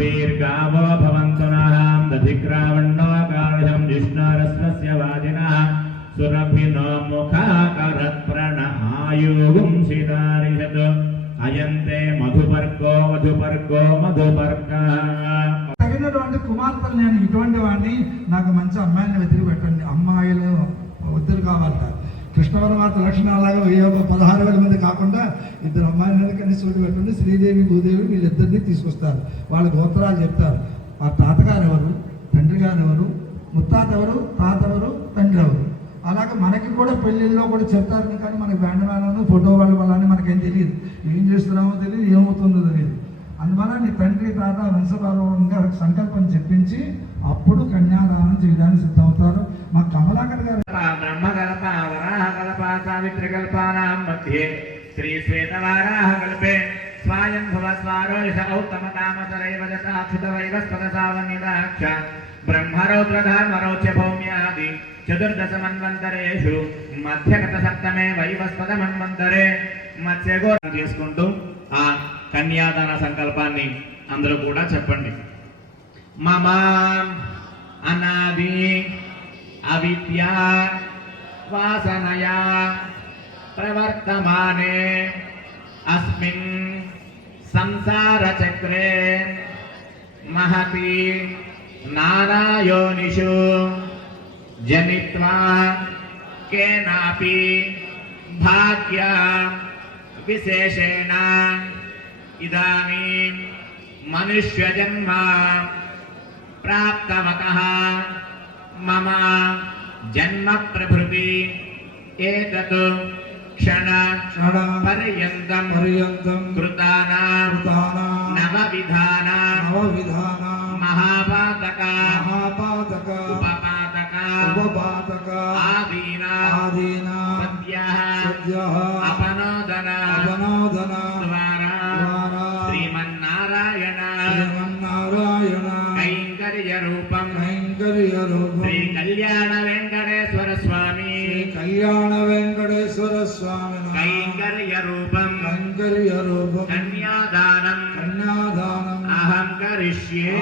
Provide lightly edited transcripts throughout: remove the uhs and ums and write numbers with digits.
अस्माभिर्गावो भवन्तु नः दधिग्रावण्णो कारुषं जिष्णोरस्वस्य वाजिनः सुरभिनो मुखाकरत्प्रण आयुगुं सीतारिषत् अयन्ते मधुपर्को मधुपर्को मधुपर्कः తగినటువంటి కుమార్తెలు నేను ఇటువంటి వాడిని నాకు మంచి అమ్మాయిని వెతికి పెట్టండి, అమ్మాయిలు వద్దులు కావాలంట. కృష్ణ పరమాత్మ లక్షణాలాగా 16,000 మంది కాకుండా 2 అమ్మాయిలు కనీసం సూటి పెట్టండి. శ్రీదేవి భూదేవి వీళ్ళిద్దరిని తీసుకొస్తారు. వాళ్ళ గోత్రాలు చెప్తారు. ఆ తాతగారు ఎవరు, తండ్రి గారు ఎవరు, ముత్తాత ఎవరు, తాత ఎవరు, తండ్రి ఎవరు. అలాగే మనకి కూడా పెళ్ళిళ్ళలో కూడా చెప్తారు. కానీ మనకి బ్యాండ్ మేళను ఫోటో వాళ్ళు వాళ్ళని మనకేం తెలియదు, ఏం చేస్తున్నామో తెలియదు, ఏమవుతుందో తెలియదు. అందువల్ల నీ తండ్రి తాత వంశపారంగా సంకల్పం చెప్పించి అప్పుడు కన్యాదానం చేయడానికి సిద్ధమవుతారు. మా కమలాకర్ గారు బ్రహ్మకల్ప వరాహకల్ప సావిత్రికల్పానాం మధ్యే శ్రీ శ్వేతవారాహకల్పే స్వాయంభవ స్వారోష ఔత్తమతామసరైవ సాక్షితవైవస్పదసావనిదాక్ష బ్రహ్మరౌద్రధర్మరౌచ్య భౌమ్యాది చతుర్దశ మన్వంతరేషు మధ్యగత సప్తమే వైవస్పద మన్వంతరే మత్స్యగోళం చేసుకుంటూ ఆ కన్యాదాన సంకల్పాన్ని అందరూ కూడా చెప్పండి. మమ అనాది అవిద్యా వాసనయా ప్రవర్తమానే అస్మిన్ సంసార చక్రే మహతి నానాయోనిషు జనిత్వా కేనాపి భాగ్య విశేషేణ ఇదానీం మనుష్య జన్మ ప్రాప్తవతః మమ జన్మ ప్రభృతి ఏతత్ క్షణ పర్యంతం కృతానాం నవవిధాన మహాపాతక ఉపపాతక ఆదీనా సద్యః అపనోదన ద్వారా శ్రీమన్నారాయణ కైంకర్య రూపం శ్రీ కళ్యాణ వెంకటేశ్వర స్వామి కైంకర్య రూపం కన్యాదానం అహం కరిష్యే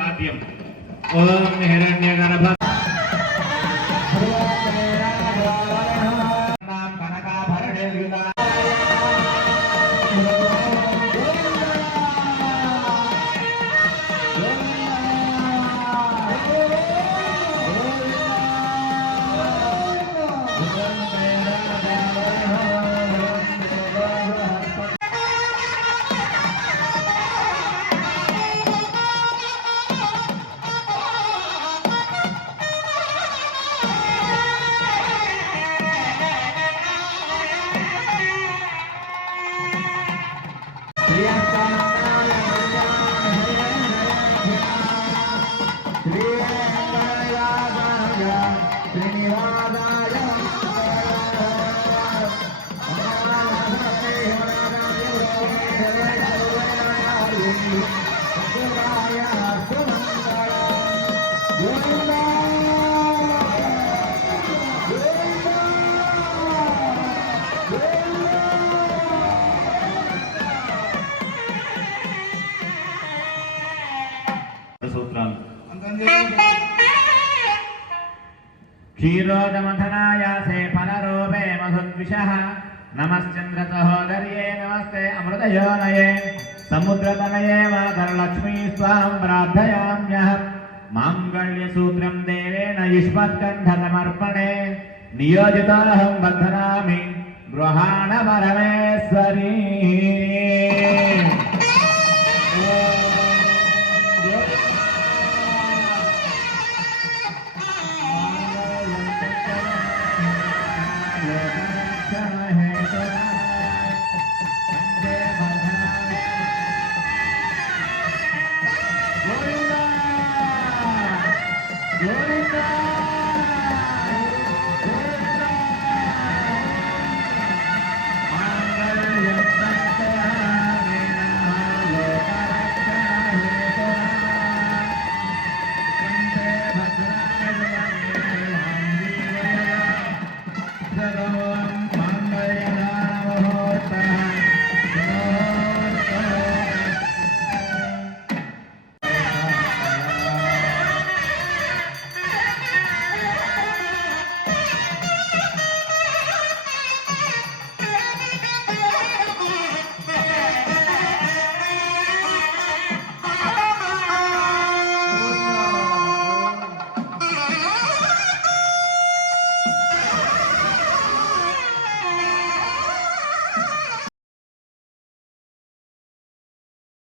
వాద్యం ఓం హిరణ్యగర్భ क्षीरोदमथनायासे फलरूपे मधुद्विषः नमश्चन्द्र सहोदर्ये नमस्ते अमृतयोनये समुद्रतनये मातर्लक्ष्मी स्वां प्रार्थयाम्यहं माङ्गल्यसूत्रं देवेन युष्मत्कण्ठसमर्पणे नियोजितोऽहं बध्नामि गृहाण परमेश्वरी